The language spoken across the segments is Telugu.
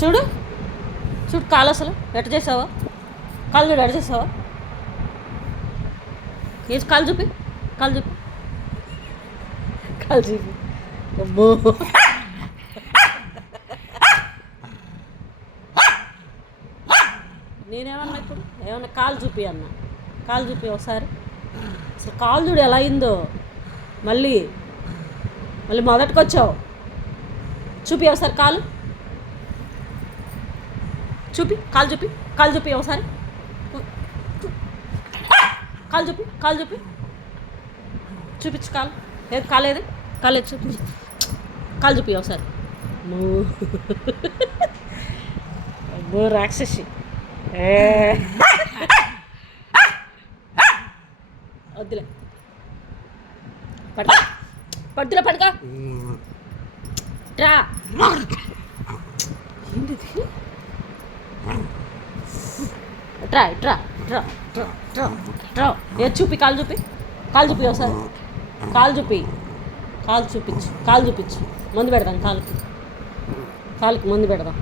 చూడు చూడు కాలు అసలు ఎట్ట చేసావా? కాలు చూడు ఎట్ట చేసావా? వేసి కాలు చూపి, కాలు చూపి, కాలు చూపి. అబ్బో నేనేమన్నా ఇప్పుడు ఏమన్నా కాలు చూపి అన్న, కాలు చూపి ఒకసారి. అసలు కాలు చూడు ఎలా అయిందో. మళ్ళీ మళ్ళీ మొదటికి వచ్చావు. చూపి ఒకసారి కాలు చూపి, కాలు చూపి, కాలు చూపి ఒకసారి. కాలు చూపి, కాలు చూపి, చూపించు కాలు. ఏది కాలేది, కాలేదు చూపించు. కాలు చూపి ఒకసారి. అబ్బో రాక్షసి. వద్దులే పడక, పడుతులే పడక. ట్రా ఏంటిది? ట్రా ట్రా ట్రా ట్రా ట్రా ట్రా. ఏ చూపి, కాలు చూపి, కాలు చూపి ఒకసారి. కాలు చూపి, కాలు చూపించు, కాలు చూపించు. మందు పెడదాం కాలుకి, కాలుకి మందు పెడదాం.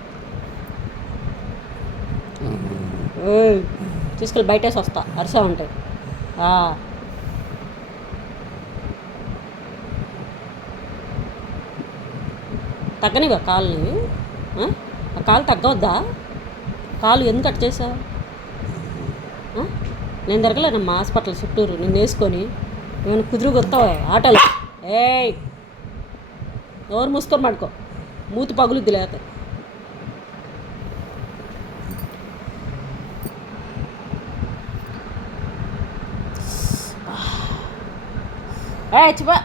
తీసుకెళ్ళి బయటేసి వస్తా అరిసా ఉంటాయి. తగ్గనివా కాలుని? ఆ కాలు తగ్గవద్దా? కాలు ఎందుకు అట్ట చేసావు? నేను తిరగలేనమ్మా హాస్పిటల్ చుట్టూరు నిన్ను వేసుకొని. ఏమైనా కుదురుగా వస్తావా ఆటోలో? ఏయ్ నోరు మూసుకొని పడుకో, మూతి పగులుద్ది లేక. చిపా